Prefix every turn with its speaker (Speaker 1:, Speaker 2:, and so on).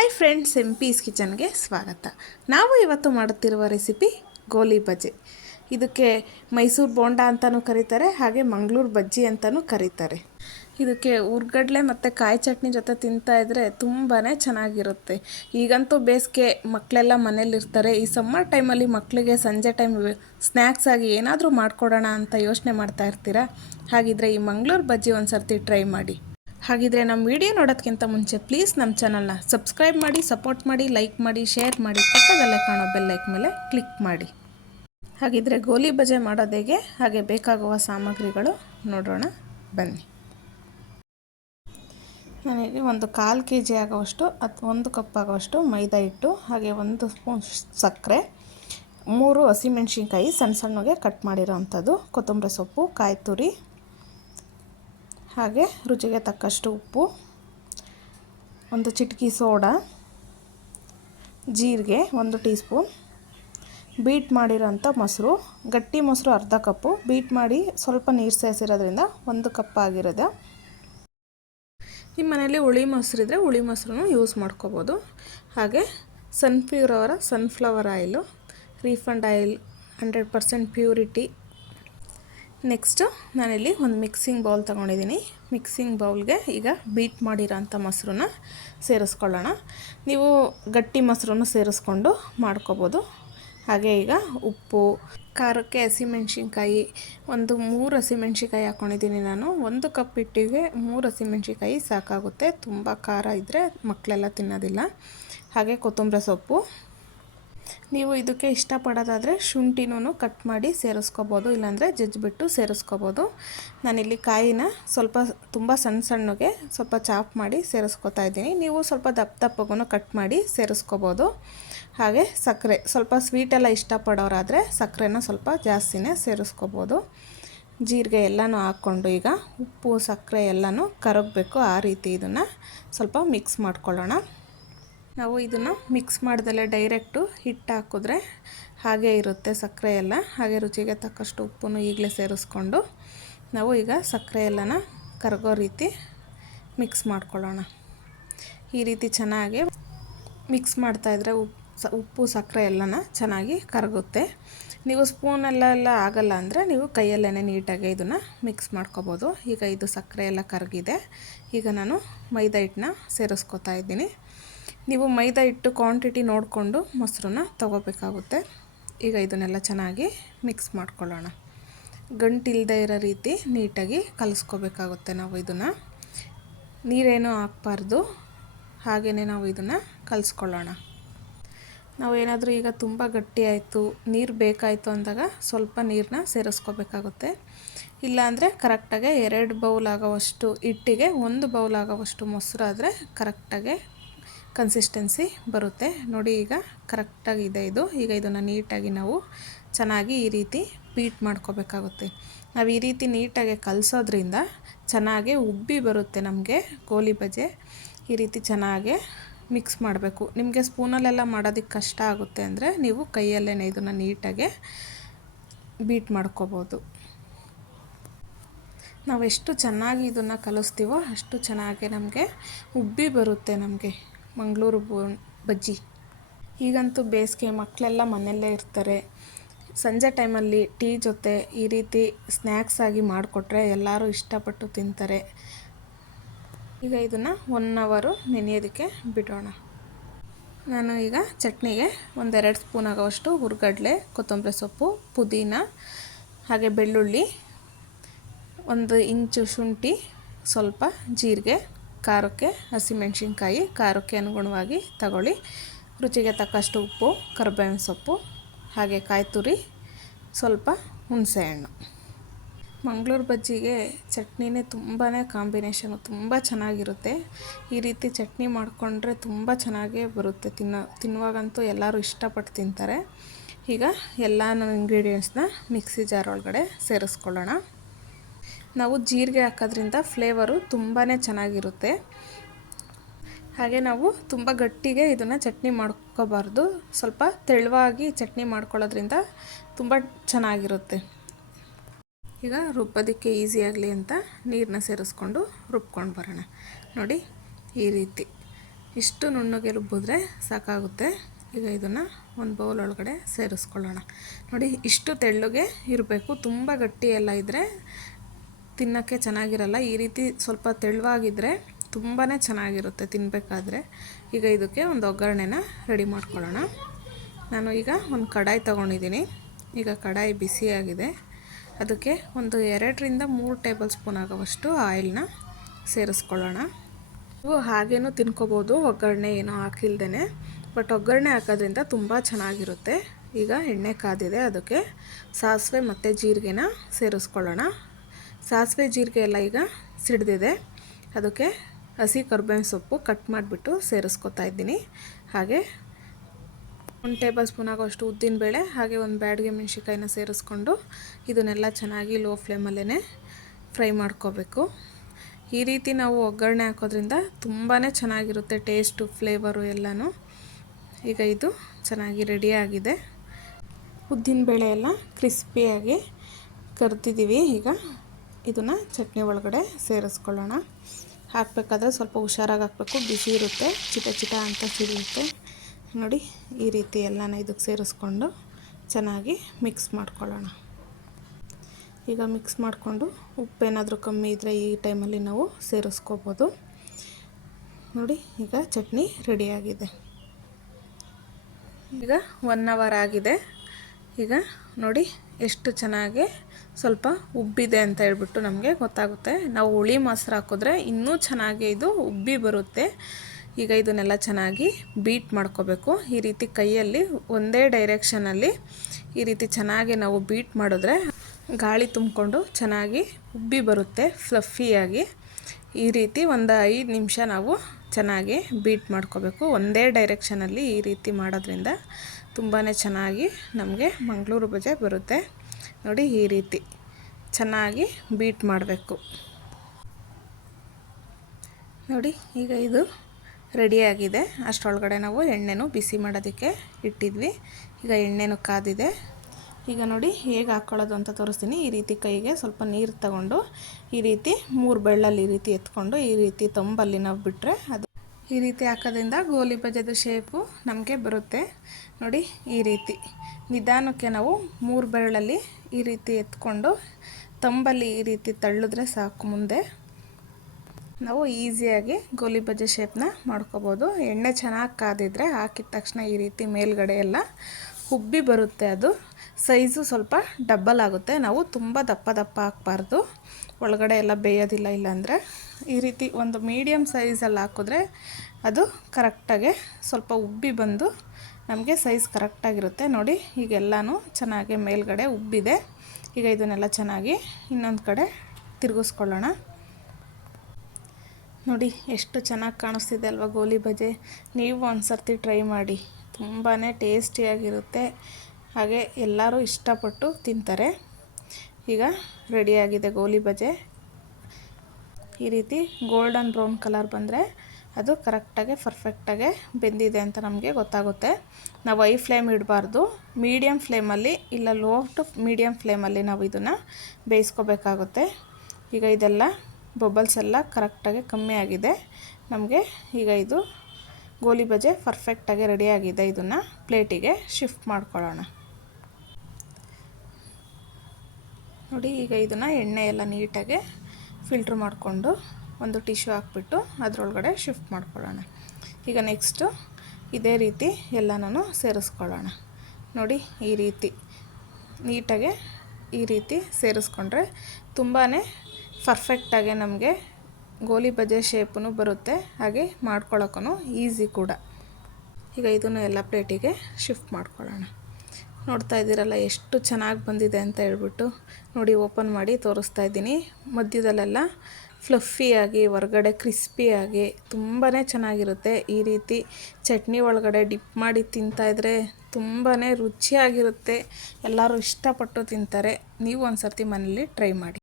Speaker 1: Hi friends M piece ಕಿಚನ್ಗೆ ಸ್ವಾಗತ. ನಾವು ಇವತ್ತು ಮಾಡುತ್ತಿರುವ ರೆಸಿಪಿ ಗೋಲಿ ಬಜ್ಜಿ. ಇದಕ್ಕೆ ಮೈಸೂರು ಬೋಂಡ ಅಂತಲೂ ಕರೀತಾರೆ, ಹಾಗೆ ಮಂಗಳೂರು ಬಜ್ಜಿ ಅಂತಲೂ ಕರೀತಾರೆ. ಇದಕ್ಕೆ ಉರ್ಗಡ್ಲೆ ಮತ್ತು ಕಾಯಿ ಚಟ್ನಿ ಜೊತೆ ತಿಂತಾ ಇದ್ದರೆ ತುಂಬಾ ಚೆನ್ನಾಗಿರುತ್ತೆ. ಈಗಂತೂ ಬೇಸಿಗೆ ಮಕ್ಕಳೆಲ್ಲ ಮನೇಲಿರ್ತಾರೆ ಈ ಸಮ್ಮರ್ ಟೈಮಲ್ಲಿ ಮಕ್ಕಳಿಗೆ ಸಂಜೆ ಟೈಮ್ ಸ್ನ್ಯಾಕ್ಸ್ ಆಗಿ ಏನಾದರೂ ಮಾಡಿಕೊಡೋಣ ಅಂತ ಯೋಚನೆ ಮಾಡ್ತಾ ಇರ್ತೀರಾ? ಹಾಗಿದ್ರೆ ಈ ಮಂಗಳೂರು ಬಜ್ಜಿ ಒಂದು ಸರ್ತಿ ಟ್ರೈ ಮಾಡಿ. ಹಾಗಿದ್ರೆ ನಮ್ಮ ವಿಡಿಯೋ ನೋಡೋದಕ್ಕಿಂತ ಮುಂಚೆ ಪ್ಲೀಸ್ ನಮ್ಮ ಚಾನಲ್ನ ಸಬ್ಸ್ಕ್ರೈಬ್ ಮಾಡಿ ಸಪೋರ್ಟ್ ಮಾಡಿ ಲೈಕ್ ಮಾಡಿ ಶೇರ್ ಮಾಡಿ, ಪಕ್ಕದಲ್ಲೇ ಕಾಣೋ ಬೆಲ್ ಲೈಕ್ ಮೇಲೆ ಕ್ಲಿಕ್ ಮಾಡಿ. ಹಾಗಿದ್ರೆ ಗೋಲಿ ಬಜೆ ಮಾಡೋದೇಗೆ ಹಾಗೆ? ಬೇಕಾಗುವ ಸಾಮಗ್ರಿಗಳು ನೋಡೋಣ, ಬನ್ನಿ. ನನಗೆ ಒಂದು ಕಾಲು ಕೆ ಜಿ ಆಗೋವಷ್ಟು ಅಥವಾ ಒಂದು ಕಪ್ ಆಗೋವಷ್ಟು ಮೈದಾ ಹಿಟ್ಟು, ಹಾಗೆ ಒಂದು ಸ್ಪೂನ್ ಸಕ್ಕರೆ, ಮೂರು ಹಸಿಮೆಣ್ಸಿನ್ಕಾಯಿ ಸಣ್ಣ ಸಣ್ಣಗೆ ಕಟ್ ಮಾಡಿರೋ ಅಂಥದ್ದು ಕೊತ್ತಂಬರಿ ಸೊಪ್ಪು ಕಾಯಿ ತುರಿ ಹಾಗೆ ರುಚಿಗೆ ತಕ್ಕಷ್ಟು ಉಪ್ಪು, ಒಂದು ಚಿಟಕಿ ಸೋಡಾ, ಜೀರಿಗೆ, ಒಂದು ಟೀ ಸ್ಪೂನ್ ಬೀಟ್ ಮಾಡಿರೋಂಥ ಮೊಸರು, ಗಟ್ಟಿ ಮೊಸರು ಅರ್ಧ ಕಪ್ಪು, ಬೀಟ್ ಮಾಡಿ ಸ್ವಲ್ಪ ನೀರು ಸೇರಿಸಿರೋದ್ರಿಂದ ಒಂದು ಕಪ್ ಆಗಿರೋದು. ನಿಮ್ಮ ಮನೇಲಿ ಹುಳಿ ಮೊಸರು ಇದ್ದರೆ ಹುಳಿ ಮೊಸರು ಯೂಸ್ ಮಾಡ್ಕೋಬೋದು. ಹಾಗೆ ಸನ್ಫ್ಯೂರ್ ಅವರ sunflower oil, refined oil, hundred percent purity next ನಾನಿಲ್ಲಿ ಒಂದು ಮಿಕ್ಸಿಂಗ್ ಬೌಲ್ ತೊಗೊಂಡಿದ್ದೀನಿ. ಮಿಕ್ಸಿಂಗ್ ಬೌಲ್ಗೆ ಈಗ ಬೀಟ್ ಮಾಡಿರೋಂಥ ಮೊಸರನ್ನ ಸೇರಿಸ್ಕೊಳ್ಳೋಣ. ನೀವು ಗಟ್ಟಿ ಮೊಸರನ್ನು ಸೇರಿಸ್ಕೊಂಡು ಮಾಡ್ಕೋಬೋದು. ಹಾಗೆ ಈಗ ಉಪ್ಪು, ಖಾರಕ್ಕೆ ಹಸಿಮೆಣ್ಸಿನ್ಕಾಯಿ, ಒಂದು ಮೂರು ಹಸಿಮೆಣ್ಸಿನ್ಕಾಯಿ ಹಾಕ್ಕೊಂಡಿದ್ದೀನಿ ನಾನು. ಒಂದು ಕಪ್ ಇಟ್ಟಿಗೆ ಮೂರು ಹಸಿಮೆಣ್ಸಿನ್ಕಾಯಿ ಸಾಕಾಗುತ್ತೆ. ತುಂಬ ಖಾರ ಇದ್ದರೆ ಮಕ್ಕಳೆಲ್ಲ ತಿನ್ನೋದಿಲ್ಲ. ಹಾಗೆ ಕೊತ್ತಂಬರಿ ಸೊಪ್ಪು ನೀವು ಇದಕ್ಕೆ ಇಷ್ಟಪಡೋದಾದರೆ ಶುಂಠಿನೂ ಕಟ್ ಮಾಡಿ ಸೇರಿಸ್ಕೋಬೋದು, ಇಲ್ಲಾಂದರೆ ಜಜ್ಜಿಬಿಟ್ಟು ಸೇರಿಸ್ಕೋಬೋದು. ನಾನಿಲ್ಲಿ ಕಾಯಿನ ಸ್ವಲ್ಪ ತುಂಬ ಸಣ್ಣ ಸಣ್ಣಗೆ ಸ್ವಲ್ಪ ಚಾಪ್ ಮಾಡಿ ಸೇರಿಸ್ಕೋತಾ ಇದ್ದೀನಿ. ನೀವು ಸ್ವಲ್ಪ ದಪ್ಪ ದಪ್ಪಗೂ ಕಟ್ ಮಾಡಿ ಸೇರಿಸ್ಕೋಬೋದು. ಹಾಗೆ ಸಕ್ಕರೆ, ಸ್ವಲ್ಪ ಸ್ವೀಟೆಲ್ಲ ಇಷ್ಟಪಡೋರಾದರೆ ಸಕ್ಕರೆನ ಸ್ವಲ್ಪ ಜಾಸ್ತಿನೇ ಸೇರಿಸ್ಕೋಬೋದು. ಜೀರಿಗೆ ಎಲ್ಲನೂ ಹಾಕ್ಕೊಂಡು ಈಗ ಉಪ್ಪು, ಸಕ್ಕರೆ ಎಲ್ಲನೂ ಕರಗಬೇಕು ಆ ರೀತಿ ಇದನ್ನು ಸ್ವಲ್ಪ ಮಿಕ್ಸ್ ಮಾಡ್ಕೊಳ್ಳೋಣ. ನಾವು ಇದನ್ನು ಮಿಕ್ಸ್ ಮಾಡ್ದಲೆ ಡೈರೆಕ್ಟು ಹಿಟ್ಟು ಹಾಕಿದ್ರೆ ಹಾಗೆ ಇರುತ್ತೆ ಸಕ್ಕರೆ ಎಲ್ಲ. ಹಾಗೆ ರುಚಿಗೆ ತಕ್ಕಷ್ಟು ಉಪ್ಪನ್ನು ಈಗಲೇ ಸೇರಿಸ್ಕೊಂಡು ನಾವು ಈಗ ಸಕ್ಕರೆ ಎಲ್ಲನ ಕರಗೋ ರೀತಿ ಮಿಕ್ಸ್ ಮಾಡ್ಕೊಳ್ಳೋಣ. ಈ ರೀತಿ ಚೆನ್ನಾಗಿ ಮಿಕ್ಸ್ ಮಾಡ್ತಾಯಿದ್ರೆ ಉಪ್ಪು ಉಪ್ಪು, ಸಕ್ಕರೆ ಎಲ್ಲನ ಚೆನ್ನಾಗಿ ಕರಗುತ್ತೆ. ನೀವು ಸ್ಪೂನಲ್ಲೆಲ್ಲ ಆಗಲ್ಲ ಅಂದರೆ ನೀವು ಕೈಯಲ್ಲೇ ನೀಟಾಗಿ ಇದನ್ನು ಮಿಕ್ಸ್ ಮಾಡ್ಕೋಬೋದು. ಈಗ ಇದು ಸಕ್ಕರೆ ಎಲ್ಲ ಕರಗಿದೆ. ಈಗ ನಾನು ಮೈದಾ ಹಿಟ್ಟನ್ನ ಸೇರಿಸ್ಕೊತಾ ಇದ್ದೀನಿ. ನೀವು ಮೈದಾ ಹಿಟ್ಟು ಕ್ವಾಂಟಿಟಿ ನೋಡಿಕೊಂಡು ಮೊಸರನ್ನ ತಗೋಬೇಕಾಗುತ್ತೆ. ಈಗ ಇದನ್ನೆಲ್ಲ ಚೆನ್ನಾಗಿ ಮಿಕ್ಸ್ ಮಾಡ್ಕೊಳ್ಳೋಣ. ಗಂಟಿಲ್ಲದೆ ಇರೋ ರೀತಿ ನೀಟಾಗಿ ಕಲಿಸ್ಕೋಬೇಕಾಗುತ್ತೆ ನಾವು ಇದನ್ನು. ನೀರೇನೂ ಹಾಕ್ಬಾರ್ದು. ಹಾಗೆಯೇ ನಾವು ಇದನ್ನು ಕಲಿಸ್ಕೊಳ್ಳೋಣ. ನಾವು ಏನಾದರೂ ಈಗ ತುಂಬ ಗಟ್ಟಿ ಆಯಿತು, ನೀರು ಬೇಕಾಯಿತು ಅಂದಾಗ ಸ್ವಲ್ಪ ನೀರನ್ನ ಸೇರಿಸ್ಕೋಬೇಕಾಗುತ್ತೆ. ಇಲ್ಲಾಂದರೆ ಕರೆಕ್ಟಾಗೆ ಎರಡು ಬೌಲ್ ಆಗೋವಷ್ಟು ಹಿಟ್ಟಿಗೆ ಒಂದು ಬೌಲ್ ಆಗೋವಷ್ಟು ಮೊಸರು ಆದರೆ ಕರೆಕ್ಟಾಗೆ ಕನ್ಸಿಸ್ಟೆನ್ಸಿ ಬರುತ್ತೆ. ನೋಡಿ ಈಗ ಕರೆಕ್ಟಾಗಿದೆ ಇದು ಈಗ ಇದನ್ನು ನೀಟಾಗಿ ನಾವು ಚೆನ್ನಾಗಿ ಈ ರೀತಿ ಬೀಟ್ ಮಾಡ್ಕೋಬೇಕಾಗುತ್ತೆ. ನಾವು ಈ ರೀತಿ ನೀಟಾಗಿ ಕಲಿಸೋದ್ರಿಂದ ಚೆನ್ನಾಗಿ ಉಬ್ಬಿ ಬರುತ್ತೆ ನಮಗೆ ಗೋಲಿ ಬಜೆ. ಈ ರೀತಿ ಚೆನ್ನಾಗಿ ಮಿಕ್ಸ್ ಮಾಡಬೇಕು. ನಿಮಗೆ ಸ್ಪೂನಲ್ಲೆಲ್ಲ ಮಾಡೋದಕ್ಕೆ ಕಷ್ಟ ಆಗುತ್ತೆ ಅಂದರೆ ನೀವು ಕೈಯಲ್ಲೇ ಇದನ್ನು ನೀಟಾಗೆ ಬೀಟ್ ಮಾಡ್ಕೋಬೋದು. ನಾವೆಷ್ಟು ಚೆನ್ನಾಗಿ ಇದನ್ನು ಕಲಿಸ್ತೀವೋ ಅಷ್ಟು ಚೆನ್ನಾಗಿ ನಮಗೆ ಉಬ್ಬಿ ಬರುತ್ತೆ ನಮಗೆ. ಮಂಗಳೂರು ಬಜ್ಜಿ. ಈಗಂತೂ ಬೇಸಿಗೆ ಮಕ್ಕಳೆಲ್ಲ ಮನೆಯಲ್ಲೇ ಇರ್ತಾರೆ. ಸಂಜೆ ಟೈಮಲ್ಲಿ ಟೀ ಜೊತೆ ಈ ರೀತಿ ಸ್ನ್ಯಾಕ್ಸ್ ಆಗಿ ಮಾಡಿಕೊಟ್ರೆ ಎಲ್ಲರೂ ಇಷ್ಟಪಟ್ಟು ತಿಂತಾರೆ. ಈಗ ಇದನ್ನು ಒನ್ ಅವರು ನೆನೆಯೋದಕ್ಕೆ ಬಿಡೋಣ. ನಾನು ಈಗ ಚಟ್ನಿಗೆ ಒಂದೆರಡು ಸ್ಪೂನ್ ಆಗೋವಷ್ಟು ಹುರ್ಗಡ್ಲೆ, ಕೊತ್ತಂಬರಿ ಸೊಪ್ಪು, ಪುದೀನ, ಹಾಗೆ ಬೆಳ್ಳುಳ್ಳಿ, ಒಂದು ಇಂಚು ಶುಂಠಿ, ಸ್ವಲ್ಪ ಜೀರಿಗೆ ಖಾರಕ್ಕೆ, ಹಸಿಮೆಣಸಿನ್ಕಾಯಿ, ಖಾರಕ್ಕೆ ಅನುಗುಣವಾಗಿ ತಗೊಳ್ಳಿ. ರುಚಿಗೆ ತಕ್ಕಷ್ಟು ಉಪ್ಪು, ಕರ್ಬೇವಿನ ಸೊಪ್ಪು, ಹಾಗೆ ಕಾಯಿ ತುರಿ ಸ್ವಲ್ಪ ಹುಣಸೆಹಣ್ಣು ಮಂಗಳೂರು ಬಜ್ಜಿಗೆ ಚಟ್ನಿನೇ ತುಂಬಾ ಕಾಂಬಿನೇಷನು, ತುಂಬ ಚೆನ್ನಾಗಿರುತ್ತೆ. ಈ ರೀತಿ ಚಟ್ನಿ ಮಾಡಿಕೊಂಡ್ರೆ ತುಂಬ ಚೆನ್ನಾಗೇ ಬರುತ್ತೆ. ತಿನ್ನೋ, ತಿನ್ನುವಾಗಂತೂ ಎಲ್ಲರೂ ಇಷ್ಟಪಟ್ಟು ತಿಂತಾರೆ. ಈಗ ಎಲ್ಲ ಇಂಗ್ರೀಡಿಯೆಂಟ್ಸ್ನ ಮಿಕ್ಸಿ ಜಾರ್ ಒಳಗಡೆ ಸೇರಿಸ್ಕೊಳ್ಳೋಣ. ನಾವು ಜೀರಿಗೆ ಹಾಕೋದ್ರಿಂದ ಫ್ಲೇವರು ತುಂಬಾ ಚೆನ್ನಾಗಿರುತ್ತೆ. ಹಾಗೆ ನಾವು ತುಂಬ ಗಟ್ಟಿಗೆ ಇದನ್ನು ಚಟ್ನಿ ಮಾಡ್ಕೋಬಾರ್ದು. ಸ್ವಲ್ಪ ತೆಳುವಾಗಿ ಚಟ್ನಿ ಮಾಡ್ಕೊಳ್ಳೋದ್ರಿಂದ ತುಂಬ ಚೆನ್ನಾಗಿರುತ್ತೆ. ಈಗ ರುಬ್ಬೋದಕ್ಕೆ ಈಸಿ ಆಗಲಿ ಅಂತ ನೀರನ್ನ ಸೇರಿಸ್ಕೊಂಡು ರುಬ್ಕೊಂಡು ಬರೋಣ. ನೋಡಿ ಈ ರೀತಿ. ಇಷ್ಟು ನುಣ್ಣಗೆ ರುಬ್ಬಿದ್ರೆ ಸಾಕಾಗುತ್ತೆ. ಈಗ ಇದನ್ನು ಒಂದು ಬೌಲ್ ಒಳಗಡೆ ಸೇರಿಸ್ಕೊಳ್ಳೋಣ. ನೋಡಿ ಇಷ್ಟು ತೆಳ್ಳಗೆ ಇರಬೇಕು. ತುಂಬ ಗಟ್ಟಿ ಎಲ್ಲ ಇದ್ದರೆ ತಿನ್ನೋಕ್ಕೆ ಚೆನ್ನಾಗಿರಲ್ಲ. ಈ ರೀತಿ ಸ್ವಲ್ಪ ತೆಳುವಾಗಿದ್ದರೆ ತುಂಬಾ ಚೆನ್ನಾಗಿರುತ್ತೆ ತಿನ್ನಬೇಕಾದ್ರೆ ಈಗ ಇದಕ್ಕೆ ಒಂದು ಒಗ್ಗರಣೆನ ರೆಡಿ ಮಾಡ್ಕೊಳ್ಳೋಣ. ನಾನು ಈಗ ಒಂದು ಕಡಾಯಿ ತೊಗೊಂಡಿದ್ದೀನಿ. ಈಗ ಕಡಾಯಿ ಬಿಸಿಯಾಗಿದೆ. ಅದಕ್ಕೆ ಒಂದು ಎರಡರಿಂದ ಮೂರು ಟೇಬಲ್ ಸ್ಪೂನ್ ಆಗುವಷ್ಟು ಆಯಿಲ್ನ ಸೇರಿಸ್ಕೊಳ್ಳೋಣ. ನೀವು ಹಾಗೇನೂ ತಿನ್ಕೋಬೋದು. ಒಗ್ಗರಣೆ ಏನೂ ಹಾಕಿಲ್ದೇ ಬಟ್ ಒಗ್ಗರಣೆ ಹಾಕೋದ್ರಿಂದ ತುಂಬ ಚೆನ್ನಾಗಿರುತ್ತೆ. ಈಗ ಎಣ್ಣೆ ಕಾದಿದೆ. ಅದಕ್ಕೆ ಸಾಸಿವೆ ಮತ್ತು ಜೀರಿಗೆನ ಸೇರಿಸ್ಕೊಳ್ಳೋಣ. ಸಾಸಿವೆ ಜೀರಿಗೆ ಎಲ್ಲ ಈಗ ಸಿಡ್ದಿದೆ. ಅದಕ್ಕೆ ಹಸಿ ಕರ್ಬೇವಿನ ಸೊಪ್ಪು ಕಟ್ ಮಾಡಿಬಿಟ್ಟು ಸೇರಿಸ್ಕೊತಾ ಇದ್ದೀನಿ. ಹಾಗೆ ಒಂದು ಟೇಬಲ್ ಸ್ಪೂನ್ ಆಗೋಷ್ಟು ಉದ್ದಿನಬೇಳೆ ಹಾಗೆ ಒಂದು ಬ್ಯಾಡ್ಗೆ ಮೆಣಸಿಕಾಯಿನ ಸೇರಿಸ್ಕೊಂಡು ಇದನ್ನೆಲ್ಲ ಚೆನ್ನಾಗಿ ಲೋ ಫ್ಲೇಮಲ್ಲೇ ಫ್ರೈ ಮಾಡ್ಕೋಬೇಕು. ಈ ರೀತಿ ನಾವು ಒಗ್ಗರಣೆ ಹಾಕೋದ್ರಿಂದ ತುಂಬಾ ಚೆನ್ನಾಗಿರುತ್ತೆ ಟೇಸ್ಟು ಫ್ಲೇವರು ಎಲ್ಲನೂ. ಈಗ ಇದು ಚೆನ್ನಾಗಿ ರೆಡಿಯಾಗಿದೆ ಉದ್ದಿನಬೇಳೆ ಎಲ್ಲ ಕ್ರಿಸ್ಪಿಯಾಗಿ ಕರ್ತಿದ್ದೀವಿ ಈಗ. ಇದನ್ನು ಚಟ್ನಿ ಒಳಗಡೆ ಸೇರಿಸ್ಕೊಳ್ಳೋಣ. ಹಾಕಬೇಕಾದ್ರೆ ಸ್ವಲ್ಪ ಹುಷಾರಾಗಿ ಹಾಕಬೇಕು. ಬಿಸಿ ಇರುತ್ತೆ. ಚಿಟ ಚಿಟ ಅಂತ ಸಿಗುತ್ತೆ ನೋಡಿ, ಈ ರೀತಿ ಎಲ್ಲನ ಇದಕ್ಕೆ ಸೇರಿಸ್ಕೊಂಡು ಚೆನ್ನಾಗಿ ಮಿಕ್ಸ್ ಮಾಡ್ಕೊಳ್ಳೋಣ. ಈಗ ಮಿಕ್ಸ್ ಮಾಡಿಕೊಂಡು ಉಪ್ಪೇನಾದರೂ ಕಮ್ಮಿ ಇದ್ದರೆ ಈ ಟೈಮಲ್ಲಿ ನಾವು ಸೇರಿಸ್ಕೋಬೋದು. ನೋಡಿ, ಈಗ ಚಟ್ನಿ ರೆಡಿಯಾಗಿದೆ ಈಗ ಒನ್ ಅವರ್ ಆಗಿದೆ. ಈಗ ನೋಡಿ, ಎಷ್ಟು ಚೆನ್ನಾಗಿ ಸ್ವಲ್ಪ ಉಬ್ಬಿದೆ ಅಂತ ಹೇಳ್ಬಿಟ್ಟು ನಮಗೆ ಗೊತ್ತಾಗುತ್ತೆ. ನಾವು ಹುಳಿ ಮೊಸರು ಹಾಕಿದ್ರೆ ಇನ್ನೂ ಚೆನ್ನಾಗಿ ಇದು ಉಬ್ಬಿ ಬರುತ್ತೆ. ಈಗ ಇದನ್ನೆಲ್ಲ ಚೆನ್ನಾಗಿ ಬೀಟ್ ಮಾಡ್ಕೋಬೇಕು. ಈ ರೀತಿ ಕೈಯಲ್ಲಿ ಒಂದೇ ಡೈರೆಕ್ಷನಲ್ಲಿ ಈ ರೀತಿ ಚೆನ್ನಾಗಿ ನಾವು ಬೀಟ್ ಮಾಡಿದ್ರೆ ಗಾಳಿ ತುಂಬಿಕೊಂಡು ಚೆನ್ನಾಗಿ ಉಬ್ಬಿ ಬರುತ್ತೆ ಫ್ಲಫಿಯಾಗಿ. ಈ ರೀತಿ ಒಂದು ಐದು ನಿಮಿಷ ನಾವು ಚೆನ್ನಾಗಿ ಬೀಟ್ ಮಾಡ್ಕೋಬೇಕು. ಒಂದೇ ಡೈರೆಕ್ಷನಲ್ಲಿ ಈ ರೀತಿ ಮಾಡೋದ್ರಿಂದ ತುಂಬಾ ಚೆನ್ನಾಗಿ ನಮಗೆ ಮಂಗಳೂರು ಬಜೆ ಬರುತ್ತೆ. ನೋಡಿ ಈ ರೀತಿ ಚೆನ್ನಾಗಿ ಬೀಟ್ ಮಾಡಬೇಕು. ನೋಡಿ ಈಗ ಇದು ರೆಡಿಯಾಗಿದೆ ಅಷ್ಟರೊಳಗಡೆ ನಾವು ಎಣ್ಣೆನೂ ಬಿಸಿ ಮಾಡೋದಕ್ಕೆ ಇಟ್ಟಿದ್ವಿ. ಈಗ ಎಣ್ಣೆನೂ ಕಾದಿದೆ. ಈಗ ನೋಡಿ ಹೇಗೆ ಹಾಕ್ಕೊಳ್ಳೋದು ಅಂತ ತೋರಿಸ್ತೀನಿ. ಈ ರೀತಿ ಕೈಗೆ ಸ್ವಲ್ಪ ನೀರು ತಗೊಂಡು ಈ ರೀತಿ ಮೂರು ಬೆಳ್ಳಲ್ಲಿ ಈ ರೀತಿ ಎತ್ಕೊಂಡು ಈ ರೀತಿ ತೊಂಬಲ್ಲಿ ನಾವು ಬಿಟ್ಟರೆ ಅದು ಈ ರೀತಿ ಹಾಕೋದ್ರಿಂದ ಗೋಲಿ ಬಜೆದು ಶೇಪು ನಮಗೆ ಬರುತ್ತೆ. ನೋಡಿ, ಈ ರೀತಿ. ನಿಧಾನಕ್ಕೆ ನಾವು ಮೂರು ಬೆರಳಲ್ಲಿ ಈ ರೀತಿ ಎತ್ಕೊಂಡು ತಂಬಲ್ಲಿ ಈ ರೀತಿ ತಳ್ಳಿದ್ರೆ ಸಾಕು ಮುಂದೆ. ನಾವು ಈಸಿಯಾಗಿ ಗೋಲಿ ಬಜ್ಜೆ ಶೇಪ್ನ ಮಾಡ್ಕೋಬೋದು. ಎಣ್ಣೆ ಚೆನ್ನಾಗಿ ಕಾದಿದ್ರೆ ಹಾಕಿದ ತಕ್ಷಣ ಈ ರೀತಿ ಮೇಲ್ಗಡೆ ಎಲ್ಲ ಉಬ್ಬಿ ಬರುತ್ತೆ ಅದು. ಸೈಜು ಸ್ವಲ್ಪ ಡಬ್ಬಲ್ ಆಗುತ್ತೆ. ನಾವು ತುಂಬ ದಪ್ಪ ದಪ್ಪ ಹಾಕ್ಬಾರ್ದು. ಒಳಗಡೆ ಎಲ್ಲ ಬೇಯೋದಿಲ್ಲ, ಇಲ್ಲಾಂದರೆ ಈ ರೀತಿ ಒಂದು ಮೀಡಿಯಮ್ ಸೈಜಲ್ಲಿ ಹಾಕಿದ್ರೆ ಅದು ಕರೆಕ್ಟಾಗೆ ಸ್ವಲ್ಪ ಉಬ್ಬಿ ಬಂದು ನಮಗೆ ಸೈಜ್ ಕರೆಕ್ಟಾಗಿರುತ್ತೆ ನೋಡಿ, ಈಗೆಲ್ಲನೂ ಚೆನ್ನಾಗಿ ಮೇಲ್ಗಡೆ ಉಬ್ಬಿದೆ. ಈಗ ಇದನ್ನೆಲ್ಲ ಚೆನ್ನಾಗಿ ಇನ್ನೊಂದು ಕಡೆ ತಿರುಗಿಸ್ಕೊಳ್ಳೋಣ. ನೋಡಿ, ಎಷ್ಟು ಚೆನ್ನಾಗಿ ಕಾಣಿಸ್ತಿದೆ ಅಲ್ವಾ ಗೋಲಿ ಬಜೆ ನೀವು ಒಂದು ಸರ್ತಿ ಟ್ರೈ ಮಾಡಿ. ತುಂಬಾ ಟೇಸ್ಟಿಯಾಗಿರುತ್ತೆ. ಹಾಗೆ ಎಲ್ಲರೂ ಇಷ್ಟಪಟ್ಟು ತಿಂತಾರೆ. ಈಗ ರೆಡಿಯಾಗಿದೆ ಗೋಲಿ ಬಜೆ. ಈ ರೀತಿ ಗೋಲ್ಡನ್ ಬ್ರೌನ್ ಕಲರ್ ಬಂದರೆ ಅದು ಕರೆಕ್ಟಾಗಿ ಪರ್ಫೆಕ್ಟಾಗೆ ಬೆಂದಿದೆ ಅಂತ ನಮಗೆ ಗೊತ್ತಾಗುತ್ತೆ. ನಾವು ಐ ಫ್ಲೇಮ್ ಇಡಬಾರ್ದು. ಮೀಡಿಯಮ್ ಫ್ಲೇಮಲ್ಲಿ ಇಲ್ಲ ಲೋ ಟು ಮೀಡಿಯಮ್ ಫ್ಲೇಮಲ್ಲಿ ನಾವು ಇದನ್ನು ಬೇಯಿಸ್ಕೋಬೇಕಾಗುತ್ತೆ. ಈಗ ಇದೆಲ್ಲ ಬಬಲ್ಸ್ ಎಲ್ಲ ಕರೆಕ್ಟಾಗಿ ಕಮ್ಮಿ ಆಗಿದೆ. ನಮಗೆ ಈಗ ಇದು ಗೋಲಿ ಬಜೆ ಪರ್ಫೆಕ್ಟಾಗಿ ರೆಡಿಯಾಗಿದೆ ಇದನ್ನು ಪ್ಲೇಟಿಗೆ ಶಿಫ್ಟ್ ಮಾಡ್ಕೊಳ್ಳೋಣ. ನೋಡಿ, ಈಗ ಇದನ್ನು ಎಣ್ಣೆ ಎಲ್ಲ ನೀಟಾಗಿ ಫಿಲ್ಟ್ರ್ ಮಾಡಿಕೊಂಡು ಒಂದು ಟಿಶ್ಯೂ ಹಾಕ್ಬಿಟ್ಟು ಅದರೊಳಗಡೆ ಶಿಫ್ಟ್ ಮಾಡ್ಕೊಳ್ಳೋಣ. ಈಗ ನೆಕ್ಸ್ಟು ಇದೇ ರೀತಿ ಎಲ್ಲನೂ ಸೇರಿಸ್ಕೊಳ್ಳೋಣ. ನೋಡಿ, ಈ ರೀತಿ ನೀಟಾಗೆ ಈ ರೀತಿ ಸೇರಿಸ್ಕೊಂಡ್ರೆ ತುಂಬಾ ಪರ್ಫೆಕ್ಟಾಗೆ ನಮಗೆ ಗೋಲಿ ಬಜೆ ಶೇಪೂ ಬರುತ್ತೆ. ಹಾಗೆ ಮಾಡ್ಕೊಳ್ಳೋಕ್ಕೂ ಈಸಿ ಕೂಡ. ಈಗ ಇದನ್ನು ಎಲ್ಲ ಪ್ಲೇಟಿಗೆ ಶಿಫ್ಟ್ ಮಾಡ್ಕೊಳ್ಳೋಣ. ನೋಡ್ತಾ ಇದ್ದೀರಲ್ಲ, ಎಷ್ಟು ಚೆನ್ನಾಗಿ ಬಂದಿದೆ ಅಂತ ಹೇಳ್ಬಿಟ್ಟು ನೋಡಿ ಓಪನ್ ಮಾಡಿ ತೋರಿಸ್ತಾ ಇದ್ದೀನಿ. ಮಧ್ಯದಲ್ಲೆಲ್ಲ ಫ್ಲಫಿಯಾಗಿ ಹೊರಗಡೆ ಕ್ರಿಸ್ಪಿಯಾಗಿ ತುಂಬಾ ಚೆನ್ನಾಗಿರುತ್ತೆ. ಈ ರೀತಿ ಚಟ್ನಿ ಒಳಗಡೆ ಡಿಪ್ ಮಾಡಿ ತಿಂತಾಯಿದ್ರೆ ತುಂಬಾ ರುಚಿಯಾಗಿರುತ್ತೆ. ಎಲ್ಲರೂ ಇಷ್ಟಪಟ್ಟು ತಿಂತಾರೆ. ನೀವು ಒಂದು ಸರ್ತಿ ಮನೇಲಿ ಟ್ರೈ ಮಾಡಿ.